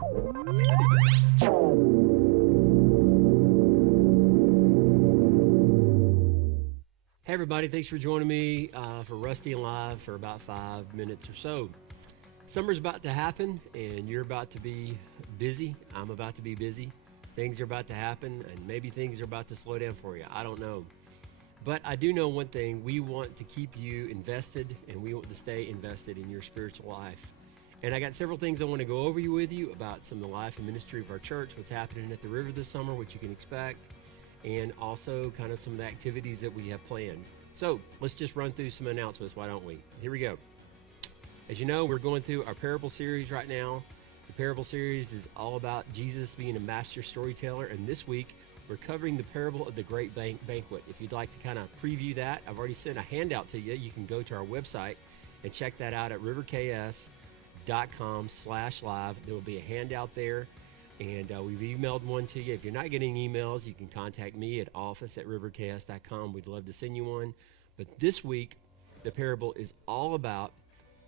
Hey everybody, thanks for joining me for Rusty and Live for about 5 minutes or so. Summer's about to happen and you're about to be busy. I'm about to be busy. Things are about to happen and maybe things are about to slow down for you. I don't know. But I do know one thing. We want to keep you invested and we want to stay invested in your spiritual life. And I got several things I want to go over with you about some of the life and ministry of our church, what's happening at the river this summer, what you can expect, and also kind of some of the activities that we have planned. So let's just run through some announcements, why don't we? Here we go. As you know, we're going through our parable series right now. The parable series is all about Jesus being a master storyteller, and this week we're covering the parable of the Great Banquet. If you'd like to kind of preview that, I've already sent a handout to you. You can go to our website and check that out at riverks.com/live. There will be a handout there. And we've emailed one to you. If you're not getting emails, you can contact me at office@riverks.com. We'd love to send you one. But this week, the parable is all about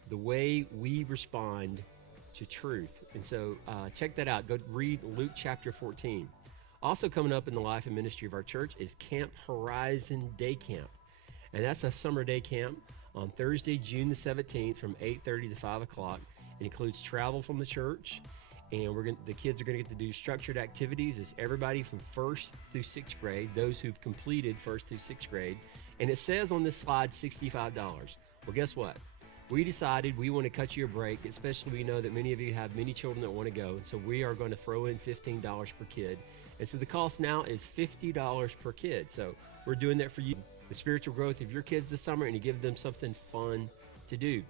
the way we respond to truth. And so check that out. Go read Luke chapter 14. Also coming up in the life and ministry of our church is Camp Horizon Day Camp. And that's a summer day camp on Thursday, June the 17th from 8:30 to 5 o'clock. It includes travel from the church. And the kids are going to get to do structured activities. It's everybody from 1st through 6th grade, those who've completed 1st through 6th grade. And it says on this slide $65. Well, guess what? We decided we want to cut you a break, especially we know that many of you have many children that want to go. And so we are going to throw in $15 per kid. And so the cost now is $50 per kid. So we're doing that for you, the spiritual growth of your kids this summer, and to give them something fun to do.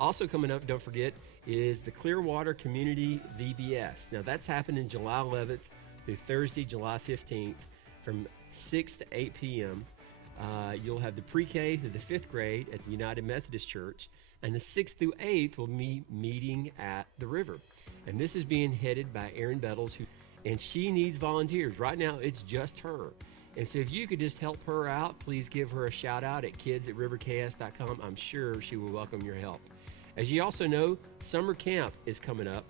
Also coming up, don't forget, is the Clearwater Community VBS. Now that's happening July 11th through Thursday, July 15th from 6 to 8 p.m. You'll have the pre-K to the 5th grade at the United Methodist Church, and the 6th through 8th will be meeting at the river. And this is being headed by Erin Bettles, and she needs volunteers. Right now, it's just her. And so if you could just help her out, please give her a shout out at kids@riverks.com. I'm sure she will welcome your help. As you also know, summer camp is coming up,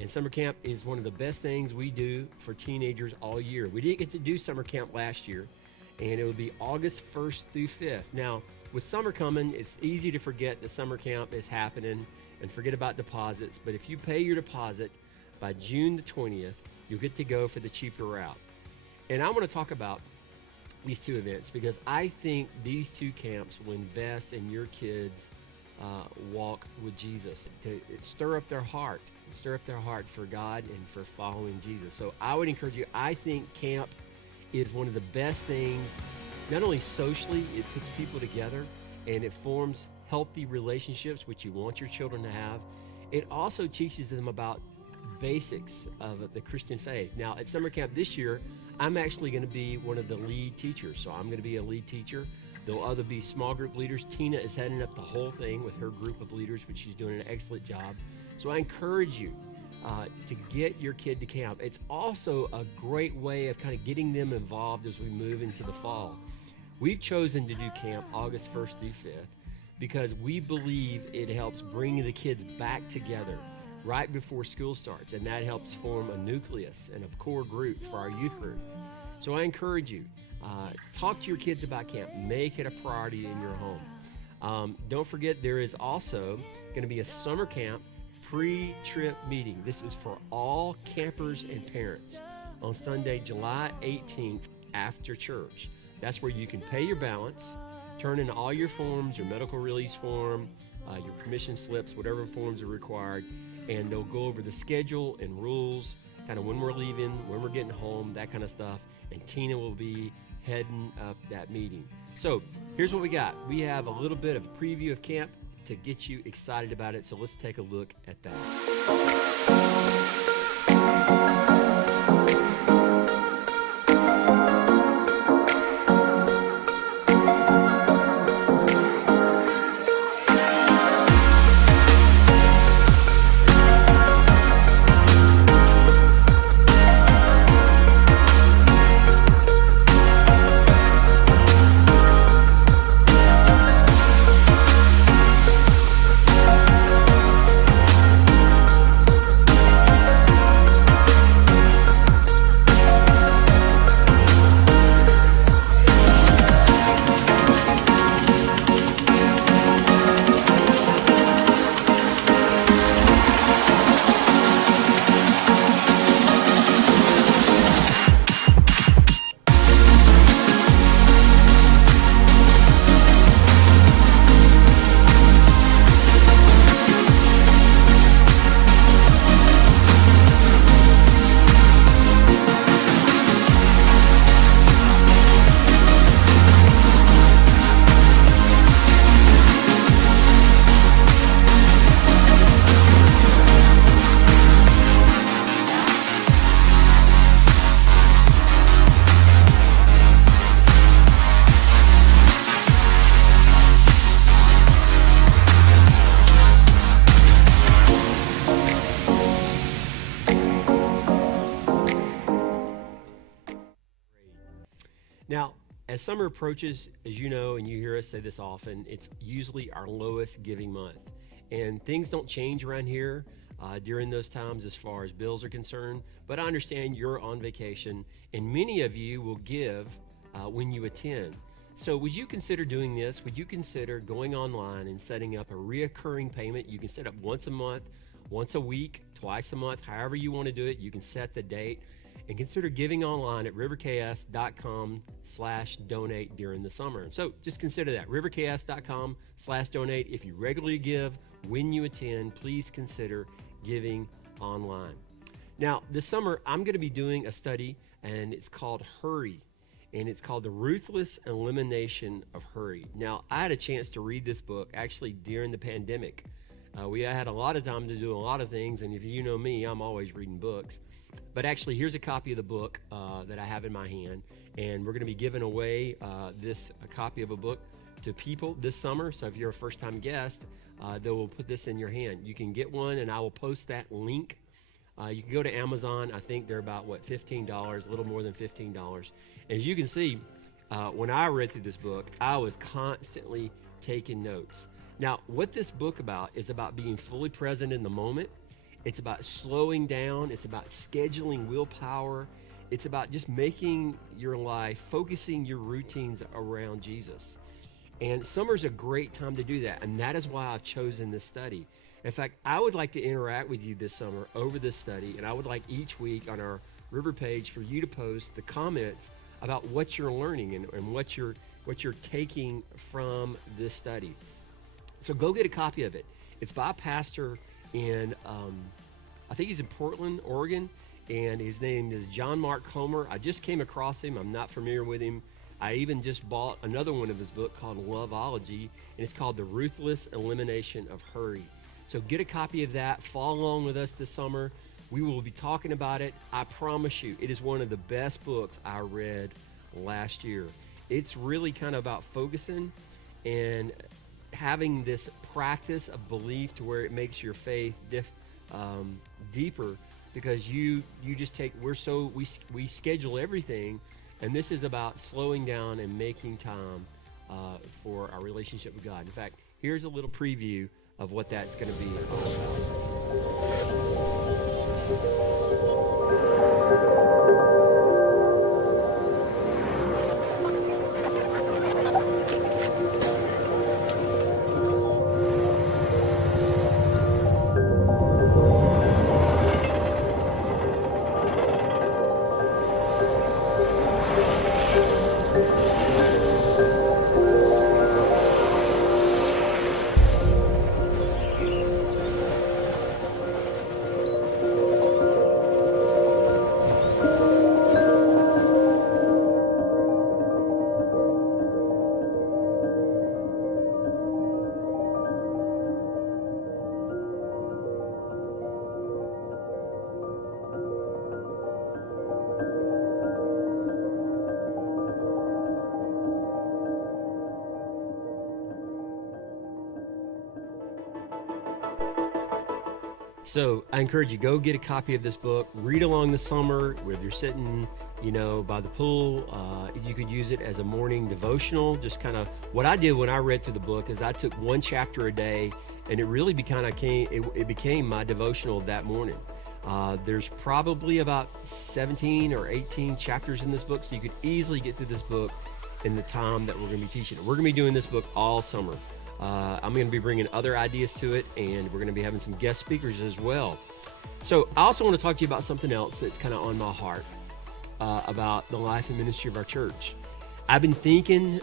and summer camp is one of the best things we do for teenagers all year. We didn't get to do summer camp last year, and it will be August 1st through 5th. Now, with summer coming, it's easy to forget that summer camp is happening and forget about deposits, but if you pay your deposit by June the 20th, you'll get to go for the cheaper route. And I want to talk about these two events because I think these two camps will invest in your kids' walk with Jesus, to stir up their heart for God and for following Jesus. So I would encourage you, I think camp is one of the best things, not only socially, it puts people together and it forms healthy relationships, which you want your children to have. It also teaches them about basics of the Christian faith. Now at summer camp this year, I'm actually going to be one of the lead teachers. So I'm going to be a lead teacher. There'll other be small group leaders. Tina is heading up the whole thing with her group of leaders, which she's doing an excellent job. So I encourage you to get your kid to camp. It's also a great way of kind of getting them involved as we move into the fall. We've chosen to do camp August 1st through 5th because we believe it helps bring the kids back together right before school starts, and that helps form a nucleus and a core group for our youth group. So I encourage you, talk to your kids about camp. Make it a priority in your home. Don't forget, there is also going to be a summer camp pre-trip meeting. This is for all campers and parents on Sunday, July 18th after church. That's where you can pay your balance, turn in all your forms, your medical release form, your permission slips, whatever forms are required, and they'll go over the schedule and rules, kind of when we're leaving, when we're getting home, that kind of stuff. And Tina will be heading up that meeting. So here's what we got. We have a little bit of a preview of camp to get you excited about it. So let's take a look at that. Now, as summer approaches, as you know, and you hear us say this often, it's usually our lowest giving month. And things don't change around here during those times as far as bills are concerned. But I understand you're on vacation, and many of you will give when you attend. So would you consider doing this? Would you consider going online and setting up a reoccurring payment? You can set up once a month, once a week, twice a month, however you want to do it. You can set the date. And consider giving online at riverks.com/donate during the summer. So just consider that, riverks.com/donate. If you regularly give, when you attend, please consider giving online. Now, this summer, I'm going to be doing a study, and it's called Hurry, and it's called The Ruthless Elimination of Hurry. Now, I had a chance to read this book actually during the pandemic. We had a lot of time to do a lot of things, and if you know me, I'm always reading books. But actually, here's a copy of the book that I have in my hand, and we're going to be giving away a copy of a book to people this summer. So if you're a first-time guest, they will put this in your hand. You can get one, and I will post that link. You can go to Amazon. I think they're about, $15, a little more than $15. As you can see, when I read through this book, I was constantly taking notes. Now, what this book is about being fully present in the moment. It's about slowing down. It's about scheduling willpower. It's about just making your life, focusing your routines around Jesus. And summer's a great time to do that, and that is why I've chosen this study. In fact, I would like to interact with you this summer over this study, and I would like each week on our River page for you to post the comments about what you're learning and what you're taking from this study. So go get a copy of it. It's by a pastor in, I think he's in Portland, Oregon, and his name is John Mark Comer. I just came across him. I'm not familiar with him. I even just bought another one of his books called Loveology, and it's called The Ruthless Elimination of Hurry. So get a copy of that. Follow along with us this summer. We will be talking about it. I promise you, it is one of the best books I read last year. It's really kind of about focusing and having this practice of belief to where it makes your faith deeper, because you just we schedule everything, and this is about slowing down and making time for our relationship with God. In fact, here's a little preview of what that's going to be all So I encourage you, go get a copy of this book, read along the summer, whether you're sitting, by the pool. You could use it as a morning devotional. Just kind of what I did when I read through the book is I took one chapter a day, and it really became my devotional that morning. There's probably about 17 or 18 chapters in this book, so you could easily get through this book in the time that we're going to be teaching it. We're going to be doing this book all summer. I'm going to be bringing other ideas to it, and we're going to be having some guest speakers as well. So I also want to talk to you about something else that's kind of on my heart about the life and ministry of our church. I've been thinking,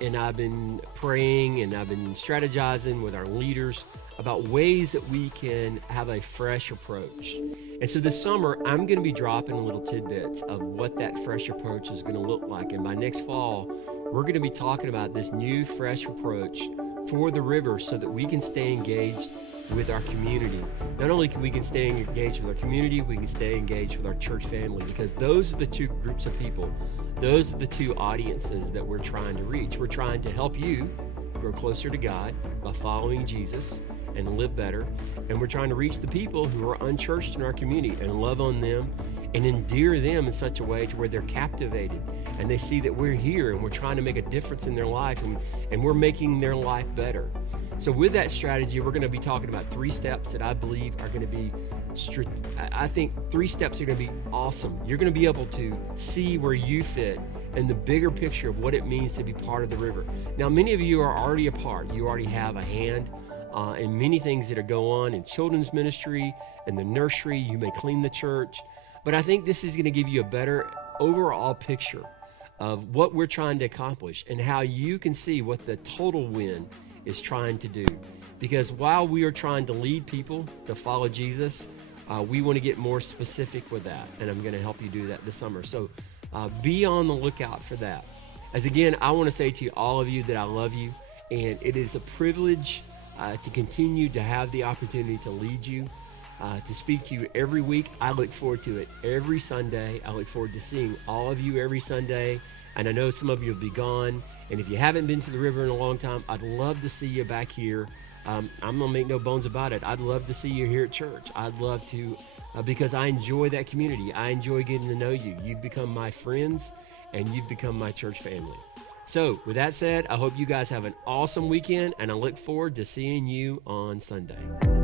and I've been praying, and I've been strategizing with our leaders about ways that we can have a fresh approach. And so this summer, I'm going to be dropping little tidbits of what that fresh approach is going to look like. And by next fall, we're going to be talking about this new fresh approach for the river so that we can stay engaged with our community. Not only can we stay engaged with our community, we can stay engaged with our church family, because those are the two groups of people. Those are the two audiences that we're trying to reach. We're trying to help you grow closer to God by following Jesus and live better. And we're trying to reach the people who are unchurched in our community and love on them and endear them in such a way to where they're captivated and they see that we're here and we're trying to make a difference in their life, and we're making their life better. So with that strategy, we're going to be talking about 3 steps that I believe are going to be, I think 3 steps are going to be awesome. You're going to be able to see where you fit and the bigger picture of what it means to be part of the river. Now, many of you are already a part. You already have a hand in many things that are going on in children's ministry, in the nursery. You may clean the church. But I think this is going to give you a better overall picture of what we're trying to accomplish and how you can see what the total win is trying to do. Because while we are trying to lead people to follow Jesus, we want to get more specific with that. And I'm going to help you do that this summer. So be on the lookout for that. As again, I want to say to all of you that I love you. And it is a privilege to continue to have the opportunity to lead you, to speak to you every week. I look forward to it every Sunday. I look forward to seeing all of you every Sunday. And I know some of you will be gone. And if you haven't been to the river in a long time, I'd love to see you back here. I'm going to make no bones about it. I'd love to see you here at church. I'd love to, because I enjoy that community. I enjoy getting to know you. You've become my friends, and you've become my church family. So with that said, I hope you guys have an awesome weekend, and I look forward to seeing you on Sunday.